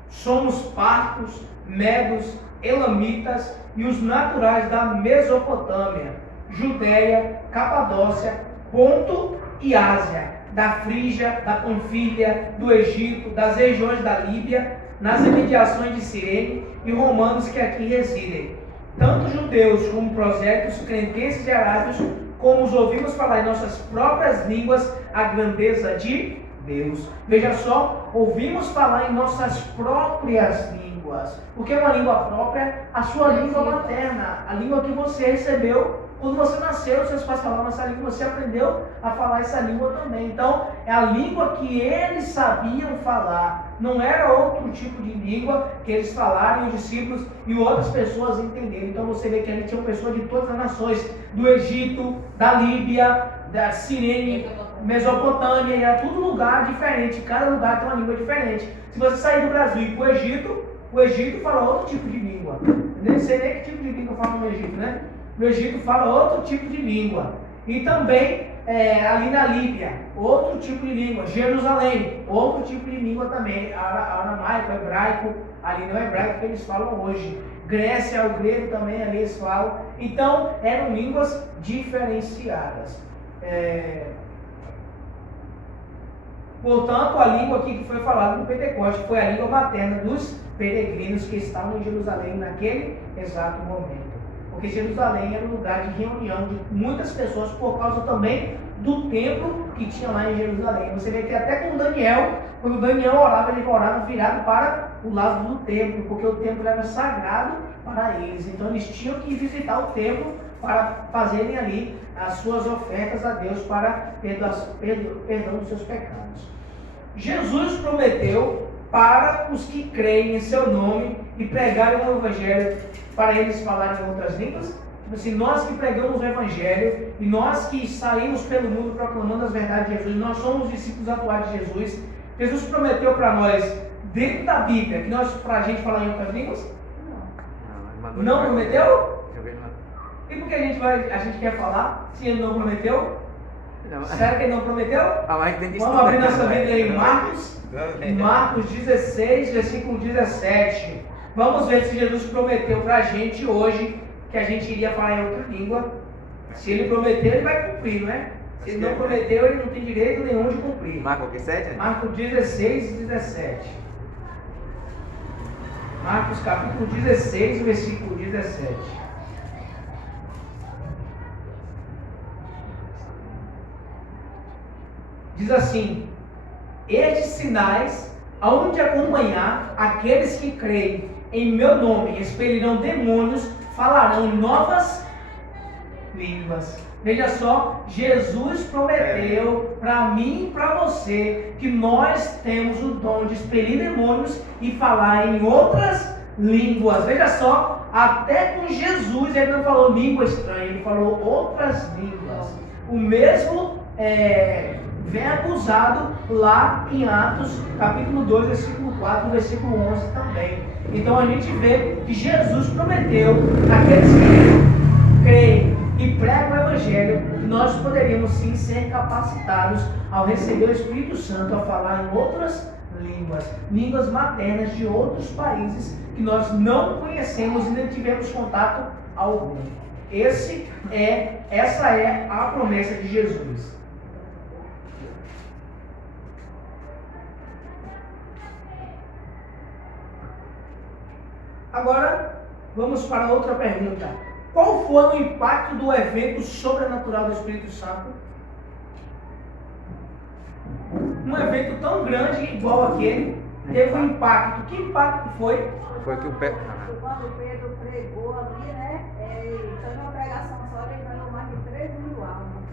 somos partos, medos, elamitas e os naturais da Mesopotâmia, Judéia, Capadócia, Ponto e Ásia, da Frígia, da Panfilha, do Egito, das regiões da Líbia, nas imediações de Cirene e romanos que aqui residem, tanto judeus como prosélitos, cretenses e arábios, como os ouvimos falar em nossas próprias línguas a grandeza de Deus. Veja só, ouvimos falar em nossas próprias línguas. O que é uma língua própria? A sua língua materna, a língua que você recebeu quando você nasceu, seus pais falavam essa língua, você aprendeu a falar essa língua também. Então, é a língua que eles sabiam falar. Não era outro tipo de língua que eles falaram, e os discípulos e outras pessoas entenderam. Então, você vê que ali tinham pessoas de todas as nações, do Egito, da Líbia, da Cirene, Mesopotâmia, e era tudo lugar diferente. Cada lugar tem uma língua diferente. Se você sair do Brasil e ir para o Egito fala outro tipo de língua. Eu nem sei nem que tipo de língua fala no Egito, né? No Egito fala outro tipo de língua. E também ali na Líbia, outro tipo de língua. Jerusalém, outro tipo de língua também. Aramaico, hebraico, ali não é hebraico que eles falam hoje. Grécia, o grego também ali eles falam. Então, eram línguas diferenciadas. Portanto, a língua aqui que foi falada no Pentecoste foi a língua materna dos peregrinos que estavam em Jerusalém naquele exato momento. Porque Jerusalém era um lugar de reunião de muitas pessoas por causa também do templo que tinha lá em Jerusalém. Você vê que até com Daniel, quando Daniel orava, ele orava virado para o lado do templo, porque o templo era sagrado para eles. Então eles tinham que visitar o templo para fazerem ali as suas ofertas a Deus para perdão dos seus pecados. Jesus prometeu para os que creem em seu nome e pregarem o evangelho, para eles falarem outras línguas. Tipo assim, nós que pregamos o evangelho e nós que saímos pelo mundo proclamando as verdades de Jesus, nós somos discípulos atuais de Jesus. Jesus prometeu para nós, dentro da Bíblia, que nós, para a gente falar em outras línguas? Não prometeu? E por que a gente quer falar se ele não prometeu? Será que ele não prometeu? Vamos abrir nossa Bíblia em Marcos 16, versículo 17. Vamos ver se Jesus prometeu para a gente hoje que a gente iria falar em outra língua. Se ele prometeu, ele vai cumprir, não é? Se ele não prometeu, ele não tem direito nenhum de cumprir. Marcos 7? Marcos 16 e 17. Marcos capítulo 16, versículo 17. Diz assim: estes sinais hão de acompanhar aqueles que creem em meu nome, expelirão demônios, falarão novas línguas. Veja só, Jesus prometeu para mim e para você que nós temos o dom de expelir demônios e falar em outras línguas. Veja só, até com Jesus ele não falou língua estranha, ele falou outras línguas. O mesmo verbo usado lá em Atos, capítulo 2, versículo 4, versículo 11 também. Então a gente vê que Jesus prometeu àqueles que creem e pregam o Evangelho que nós poderíamos sim ser capacitados ao receber o Espírito Santo a falar em outras línguas, línguas maternas de outros países que nós não conhecemos e nem tivemos contato algum. Essa é a promessa de Jesus. Agora, vamos para outra pergunta. Qual foi o impacto do evento sobrenatural do Espírito Santo? Um evento tão grande igual aquele, teve um impacto. Que impacto foi? Foi que o Quando Pedro pregou ali, né? Foi uma pregação só, ele ganhou mais de 3.000 almas.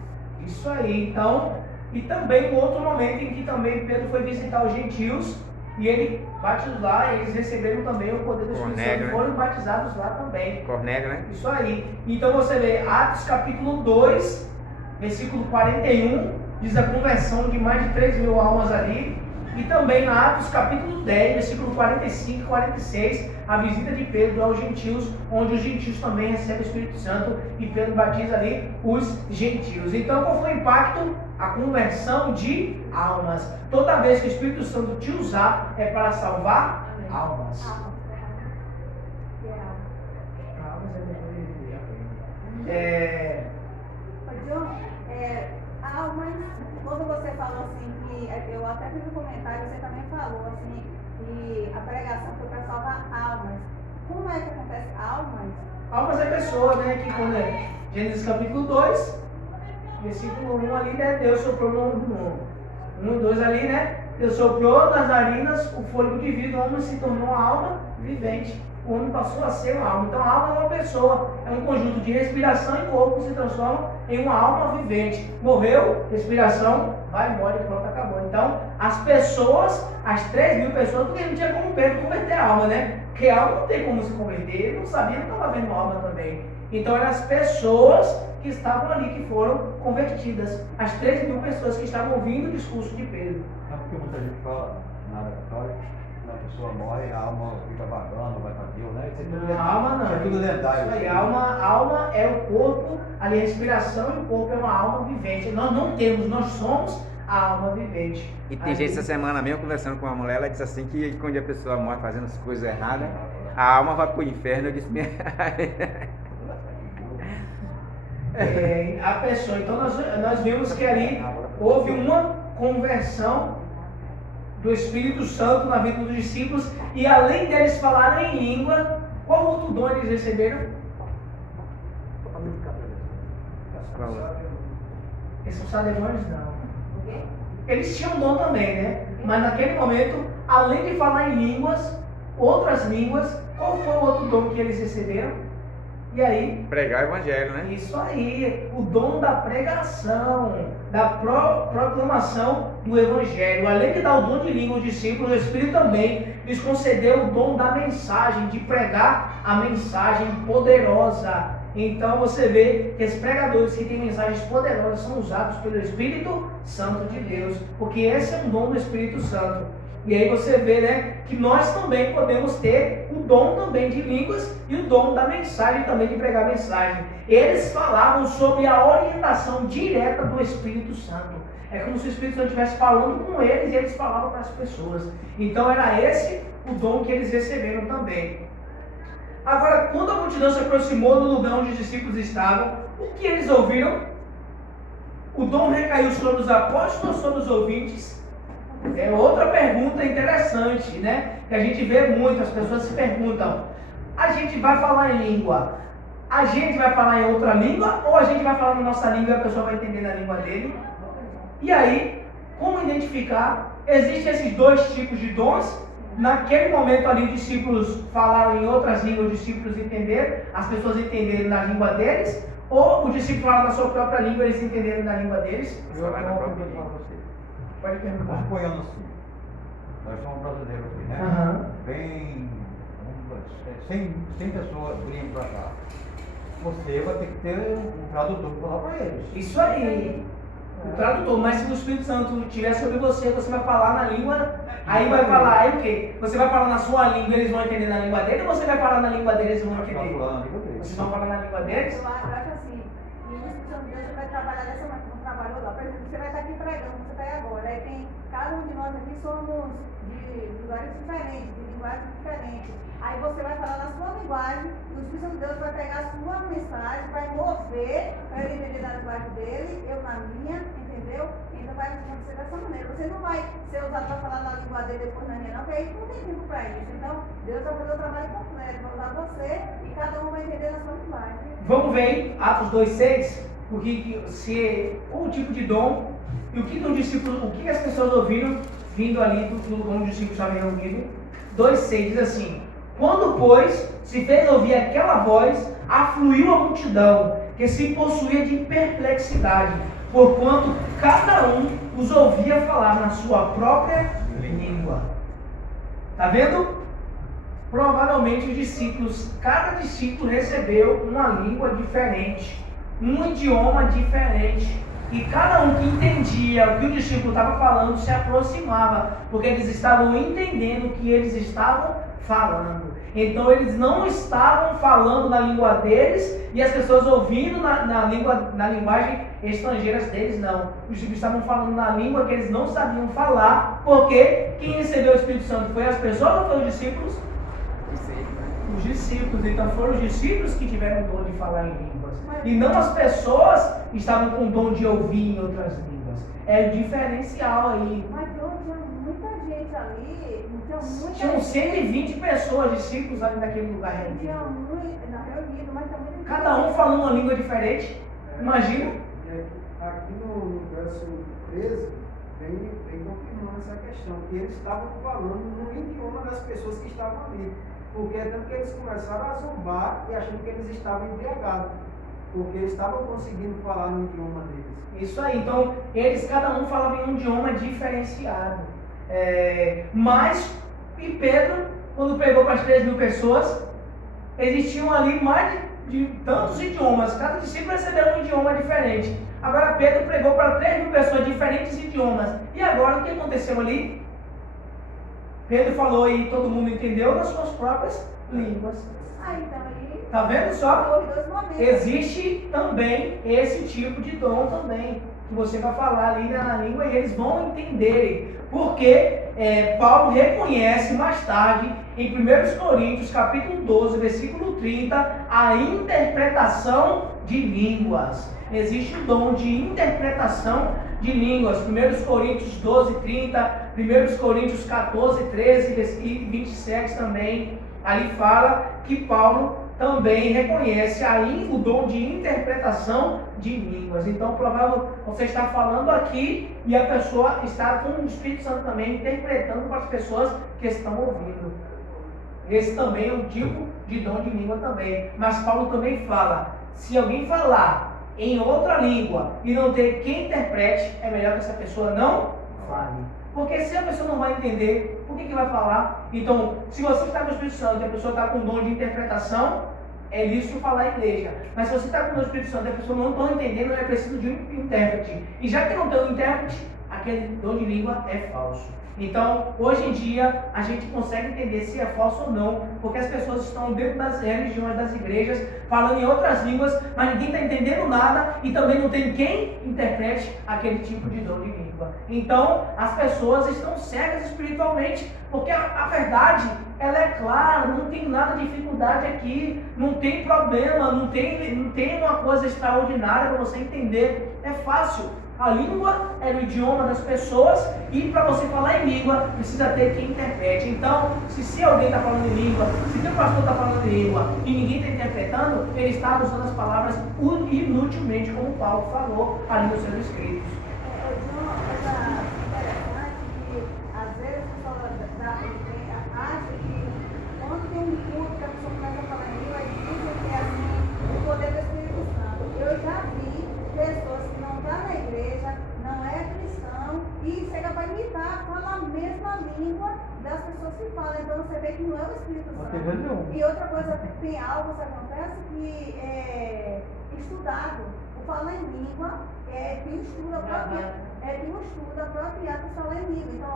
Isso aí, então. E também um outro momento em que também Pedro foi visitar os gentios e ele batizou lá, eles receberam também o poder do Espírito Santo, foram batizados lá também. Cornélio, né? Isso aí. Então você vê Atos capítulo 2, versículo 41, diz a conversão de mais de 3.000 almas ali. E também na Atos capítulo 10, versículo 45 e 46, a visita de Pedro aos gentios, onde os gentios também recebem o Espírito Santo e Pedro batiza ali os gentios. Então qual foi o impacto? A conversão de almas. Toda vez que o Espírito Santo te usar, é para salvar almas. Almas, quando você falou assim, que eu até fiz um comentário, você também falou assim, que a pregação foi para salvar almas. Como é que acontece almas? Almas é pessoa, né? Que quando é Gênesis capítulo 2, versículo 1 ali, né? Deus soprou no 1 e 2 ali, né? Deus soprou nas narinas o fôlego de vida, o homem se tornou uma alma vivente. O homem passou a ser uma alma. Então a alma é uma pessoa, é um conjunto de respiração e corpo que se transforma em uma alma vivente. Morreu, respiração, vai embora e pronto, acabou. Então as pessoas, as 3.000 pessoas, porque não tinha como Pedro converter a alma, né? Porque a alma não tem como se converter, ele não sabia, não estava vendo a alma também. Então eram as pessoas que estavam ali, que foram convertidas. As 3.000 pessoas que estavam ouvindo o discurso de Pedro. É porque muita gente fala na área católica, quando a pessoa morre, a alma fica vagando, vai para Deus, né? Isso é tudo, A alma não. Isso é tudo lendário. Isso aí, alma é o corpo, ali a respiração e o corpo é uma alma vivente. Nós não temos, nós somos a alma vivente. E tem gente essa semana mesmo conversando com uma mulher, ela disse assim que quando a pessoa morre fazendo as coisas erradas, A alma vai para o inferno, eu disse minha. A pessoa, então nós vimos que ali houve uma conversão do Espírito Santo na vida dos discípulos, e além deles falarem em língua, qual outro dom eles receberam? Expulsar demônios não. O quê? Eles tinham dom também, né? Mas naquele momento, além de falar em línguas, outras línguas, qual foi o outro dom que eles receberam? E aí? Pregar o evangelho, né? Isso aí, o dom da pregação, da proclamação do evangelho. Além de dar o dom de língua aos discípulos, o Espírito também lhes concedeu o dom da mensagem, de pregar a mensagem poderosa. Então você vê que os pregadores que têm mensagens poderosas são usados pelo Espírito Santo de Deus, porque esse é um dom do Espírito Santo. E aí você vê, né, que nós também podemos ter o dom também de línguas e o dom da mensagem também de pregar mensagem. Eles falavam sobre a orientação direta do Espírito Santo. É como se o Espírito Santo estivesse falando com eles e eles falavam para as pessoas. Então era esse o dom que eles receberam também. Agora, quando a multidão se aproximou do lugar onde os discípulos estavam, o que eles ouviram? O dom recaiu sobre os apóstolos ou sobre os ouvintes? É outra pergunta interessante, né? Que a gente vê muito, as pessoas se perguntam: a gente vai falar em língua, a gente vai falar em outra língua, ou a gente vai falar na nossa língua e a pessoa vai entender na língua dele? E aí, como identificar? Existem esses dois tipos de dons. Naquele momento ali, os discípulos falaram em outras línguas, os discípulos entenderam, as pessoas entenderam na língua deles, ou o discípulo fala na sua própria língua, eles entenderam na língua deles? Pode perguntar. Suponhamos assim, nós somos brasileiros aqui, né? Aham. Vem 100 pessoas vindo para cá. Você vai ter que ter um tradutor para falar para eles. Isso aí, o tradutor. Mas se o Espírito Santo estiver sobre você, você vai falar na língua, aí vai falar, aí o quê? Você vai falar na sua língua, eles vão entender na língua dele, ou você vai falar na língua deles e eles vão entender? Vocês vão falar na língua deles? Eu acho assim, e o Espírito Santo de Deus vai trabalhar dessa maneira, não trabalhou lá. Por exemplo, você vai estar aqui pregando, você está aí agora. Aí tem, cada um de nós aqui somos de lugares diferentes, de linguagens diferentes. Aí você vai falar na sua linguagem, e o Espírito Santo de Deus vai pegar a sua mensagem, vai mover para ele entender na linguagem dele, eu na minha, entendeu? Então vai acontecer dessa maneira. Você não vai ser usado para falar na língua dele depois na minha, não, porque aí não tem tempo para isso. Então, Deus vai fazer o trabalho completo, vai usar você e cada um vai entender na sua linguagem. Vamos ver em Atos 2,6, qual o tipo de dom e o que os discípulos, o que as pessoas ouviram vindo ali do lugar onde os discípulos estavam reunidos. 2,6 diz assim: quando, pois, se fez ouvir aquela voz, afluiu a multidão, que se possuía de perplexidade, porquanto cada um os ouvia falar na sua própria língua. Está vendo? Provavelmente os discípulos, cada discípulo recebeu uma língua diferente, um idioma diferente. E cada um que entendia o que o discípulo estava falando se aproximava, porque eles estavam entendendo o que eles estavam falando. Então eles não estavam falando na língua deles e as pessoas ouvindo na linguagem estrangeiras deles, não. Os discípulos estavam falando na língua que eles não sabiam falar, porque quem recebeu o Espírito Santo foi as pessoas ou foi os discípulos? Os discípulos. Então foram os discípulos que tiveram o dom de falar em línguas. E não as pessoas que estavam com o dom de ouvir em outras línguas. É o diferencial aí. Mas tinha muita gente ali, Tinham 120 pessoas, discípulos ali naquele lugar Tinha reunido. muito, na reunido, mas tinha muita gente. Cada um falando uma língua diferente. Imagina. Aqui no verso 13, vem confirmando essa questão, que eles estavam falando no idioma das pessoas que estavam ali. Porque é tanto que eles começaram a zombar e achando que eles estavam embriagados. Porque eles estavam conseguindo falar no idioma deles. Isso aí. Então, cada um falava em um idioma diferenciado. E Pedro, quando pregou para as 3.000 pessoas, existiam ali mais de tantos idiomas. Cada discípulo recebeu um idioma diferente. Agora Pedro pregou para 3.000 pessoas diferentes idiomas. E agora o que aconteceu ali? Pedro falou e todo mundo entendeu nas suas próprias línguas. Então aí Tá vendo só? Houve dois momentos. Existe também esse tipo de dom também, que você vai falar ali na língua e eles vão entender. Porque Paulo reconhece mais tarde, em 1 Coríntios capítulo 12, versículo 30, a interpretação de línguas. Existe o dom de interpretação de línguas. 1 Coríntios 12, 30, 1 Coríntios 14, 13 e 27 também. Ali fala que Paulo também reconhece o dom de interpretação de línguas. Então, provável você está falando aqui e a pessoa está com o Espírito Santo também interpretando para as pessoas que estão ouvindo. Esse também é um tipo de dom de língua também. Mas Paulo também fala, se alguém falar em outra língua e não ter quem interprete, é melhor que essa pessoa não fale. Porque se a pessoa não vai entender, por que vai falar? Então, se você está com o Espírito Santo e a pessoa está com o dom de interpretação, é lícito falar à igreja. Mas se você está com o Espírito Santo e a pessoa não está entendendo, é preciso de um intérprete. E já que não tem um intérprete, aquele dom de língua é falso. Então, hoje em dia, a gente consegue entender se é falso ou não, porque as pessoas estão dentro das religiões, das igrejas, falando em outras línguas, mas ninguém está entendendo nada e também não tem quem interprete aquele tipo de dom de língua. Então, as pessoas estão cegas espiritualmente, porque a verdade, ela é clara, não tem nada de dificuldade aqui, não tem problema, não tem uma coisa extraordinária para você entender, é fácil. A língua é o idioma das pessoas e para você falar em língua precisa ter quem interprete. Então, se alguém está falando em língua, se o pastor está falando em língua e ninguém está interpretando, ele está usando as palavras inutilmente, como Paulo falou ali nos seus escritos. Uma coisa interessante que às vezes a pessoa acha que quando tem um culto que a pessoa começa a falar em língua, e dizem que é assim o poder do Espírito Santo. Eu já vi pessoas que não estão na igreja, não é cristão, e chega para imitar, fala a mesma língua das pessoas que falam. Então você vê que não é o Espírito Santo. E outra coisa, tem algo que acontece que é estudado. O falar em língua tem um estudo apropriado para falar em língua. Então,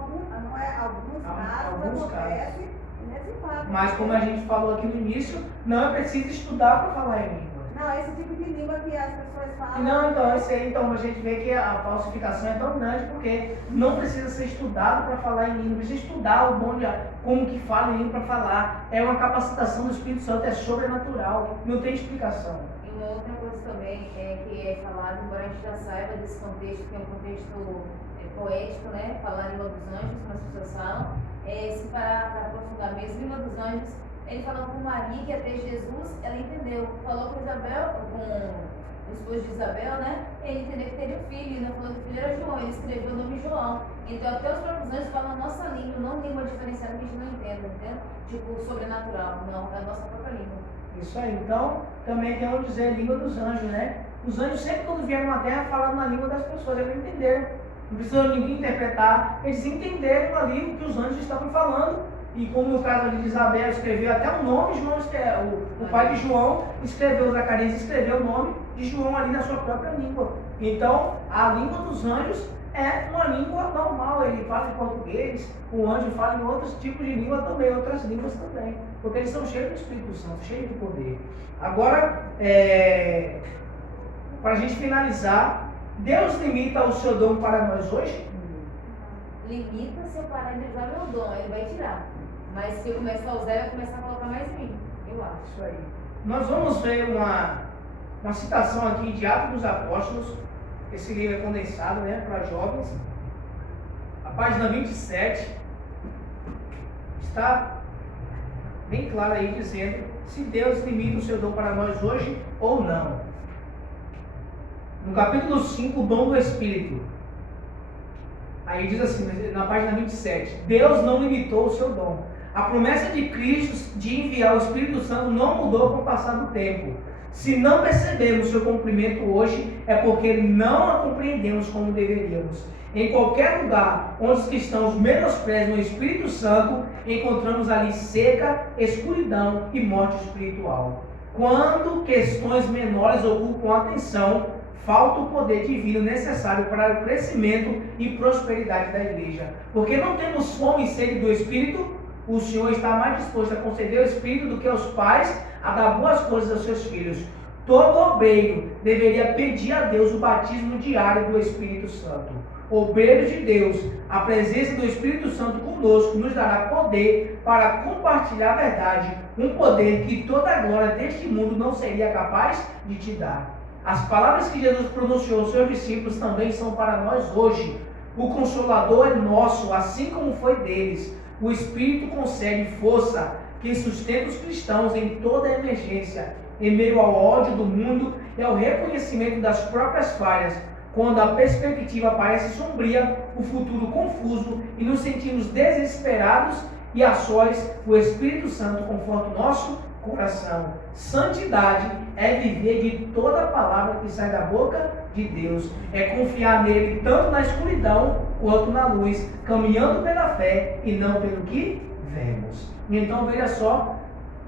alguns casos acontece nesse fato. Mas como a gente falou aqui no início, não é preciso estudar para falar em língua. Não, esse tipo de língua que as pessoas falam. Não, então a gente vê que a falsificação é tão grande porque não precisa ser estudado para falar em língua, precisa estudar o bom de como que fala em língua para falar. É uma capacitação do Espírito Santo, é sobrenatural, não tem explicação. E uma outra coisa também que é falado, embora a gente já saiba desse contexto, que é um contexto poético, né? Falar em língua dos anjos, como as pessoas falam, se parar para aprofundar mesmo, língua dos anjos. Ele falou com Maria que até Jesus, ela entendeu. Falou com Isabel, com o esposo de Isabel, né? Ele entendeu que teria um filho, ainda falou que o filho era João, ele escreveu o nome João. Então até os próprios anjos falam a nossa língua, não língua diferenciada que a gente não entenda, entende? Tipo, sobrenatural, não, é a nossa própria língua. Isso aí, então também tem onde dizer língua dos anjos, né? Os anjos sempre quando vieram na terra falaram na língua das pessoas, eles entenderam. Não precisa ninguém interpretar, eles entenderam ali o que os anjos estavam falando. E como no caso ali de Isabel, escreveu até o nome, João, o pai de João, escreveu, Zacarias escreveu o nome de João ali na sua própria língua. Então, a língua dos anjos é uma língua normal, ele fala em português, o anjo fala em outros tipos de língua também, outras línguas também, porque eles são cheios do Espírito Santo, cheios de poder. Agora, para a gente finalizar, Deus limita o seu dom para nós hoje? Limita se eu parar de usar meu dom, ele vai tirar. Mas se eu começar a usar, ele vai começar a colocar mais em mim, eu acho. Isso aí. Nós vamos ver uma citação aqui de Atos dos Apóstolos. Esse livro é condensado, né, para jovens. A página 27 está bem claro aí dizendo se Deus limita o seu dom para nós hoje ou não. No capítulo 5, o dom do Espírito. Aí diz assim, na página 27, Deus não limitou o seu dom. A promessa de Cristo de enviar o Espírito Santo não mudou com o passar do tempo. Se não percebemos seu cumprimento hoje, é porque não a compreendemos como deveríamos. Em qualquer lugar onde os cristãos menosprezam o Espírito Santo, encontramos ali seca, escuridão e morte espiritual. Quando questões menores ocupam a atenção, falta o poder divino necessário para o crescimento e prosperidade da igreja. Porque não temos fome e sede do Espírito, o Senhor está mais disposto a conceder o Espírito do que aos pais a dar boas coisas aos seus filhos. Todo obreiro deveria pedir a Deus o batismo diário do Espírito Santo. Obreiros de Deus, a presença do Espírito Santo conosco nos dará poder para compartilhar a verdade, um poder que toda a glória deste mundo não seria capaz de te dar. As palavras que Jesus pronunciou aos seus discípulos também são para nós hoje. O Consolador é nosso, assim como foi deles. O Espírito concede força que sustenta os cristãos em toda emergência, em meio ao ódio do mundo e ao reconhecimento das próprias falhas. Quando a perspectiva parece sombria, o futuro confuso e nos sentimos desesperados e a sós, o Espírito Santo conforta o nosso coração. Santidade é viver de toda a palavra que sai da boca de Deus. É confiar nele tanto na escuridão quanto na luz, caminhando pela fé e não pelo que vemos. Então veja só,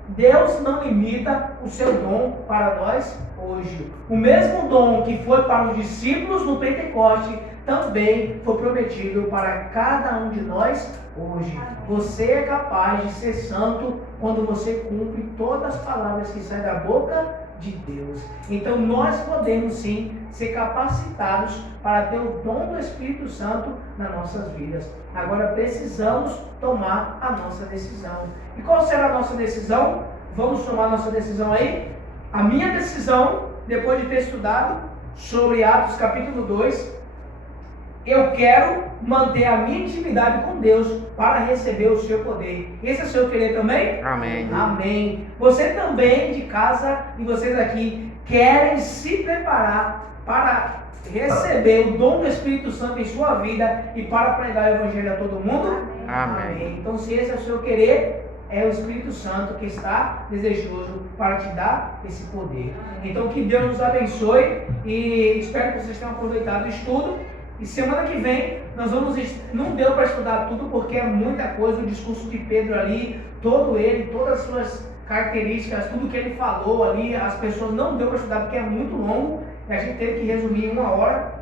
Deus não limita o seu dom para nós hoje. O mesmo dom que foi para os discípulos no Pentecoste também foi prometido para cada um de nós hoje. Você é capaz de ser santo quando você cumpre todas as palavras que saem da boca de Deus. Então nós podemos sim ser capacitados para ter o dom do Espírito Santo nas nossas vidas. Agora precisamos tomar a nossa decisão. E qual será a nossa decisão? Vamos tomar a nossa decisão aí? A minha decisão, depois de ter estudado sobre Atos capítulo 2, eu quero manter a minha intimidade com Deus para receber o seu poder. Esse é o seu querer também? Amém. Amém. Você também de casa e vocês aqui querem se preparar para receber o dom do Espírito Santo em sua vida e para pregar o Evangelho a todo mundo? Amém. Então, se esse é o seu querer, é o Espírito Santo que está desejoso para te dar esse poder. Então, que Deus nos abençoe e espero que vocês tenham aproveitado o estudo. E semana que vem nós vamos, não deu para estudar tudo porque é muita coisa, o discurso de Pedro ali, todo ele, todas as suas características, tudo que ele falou ali, as pessoas não deu para estudar porque é muito longo, e a gente teve que resumir em 1 hora,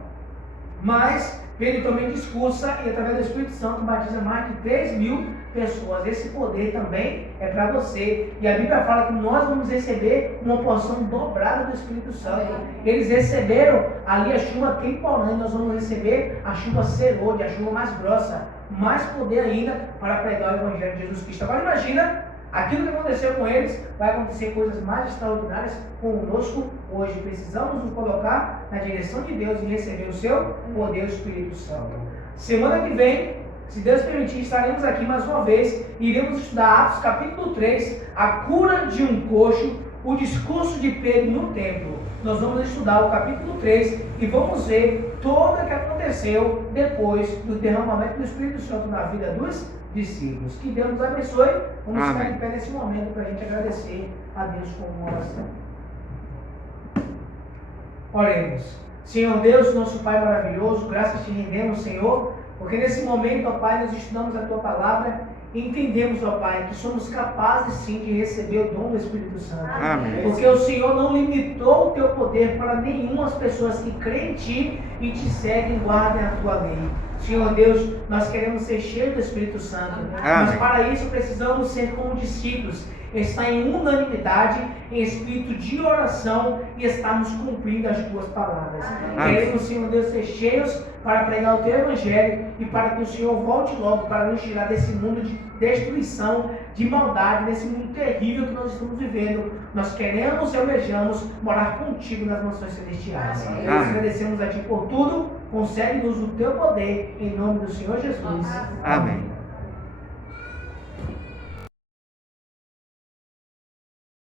mas Pedro também discursa e através do Espírito Santo batiza mais de 3.000 pessoas. Esse poder também é para você. E a Bíblia fala que nós vamos receber uma porção dobrada do Espírito Santo. Eles receberam ali a chuva temporânea, nós vamos receber a chuva serôdia, a chuva mais grossa, mais poder ainda para pregar o Evangelho de Jesus Cristo. Agora imagina, aquilo que aconteceu com eles, vai acontecer coisas mais extraordinárias conosco hoje. Precisamos nos colocar na direção de Deus e receber o seu poder, o Espírito Santo. Semana que vem, se Deus permitir, estaremos aqui mais uma vez e iremos estudar Atos capítulo 3, a cura de um coxo, o discurso de Pedro no templo. Nós vamos estudar o capítulo 3 e vamos ver tudo o que aconteceu depois do derramamento do Espírito Santo na vida dos discípulos. Que Deus nos abençoe. Vamos ficar de pé nesse momento para a gente agradecer a Deus com uma oração. Oremos. Senhor Deus, nosso Pai maravilhoso, graças te rendemos, Senhor, porque nesse momento, ó Pai, nós estudamos a Tua Palavra e entendemos, ó Pai, que somos capazes sim de receber o dom do Espírito Santo. Amém. Porque o Senhor não limitou o Teu poder para nenhuma das pessoas que creem em Ti e Te seguem e guardem a Tua lei. Senhor Deus, nós queremos ser cheios do Espírito Santo, mas para isso precisamos ser como discípulos, estar em unanimidade, em espírito de oração e estarmos cumprindo as Tuas palavras. Queremos, Senhor Deus, ser cheios para pregar o Teu Evangelho e para que o Senhor volte logo para nos tirar desse mundo de destruição, de maldade, desse mundo terrível que nós estamos vivendo. Nós queremos e almejamos morar contigo nas mansões celestiais. Nós agradecemos a Ti por tudo. Concede-nos o Teu poder, em nome do Senhor Jesus. Amém.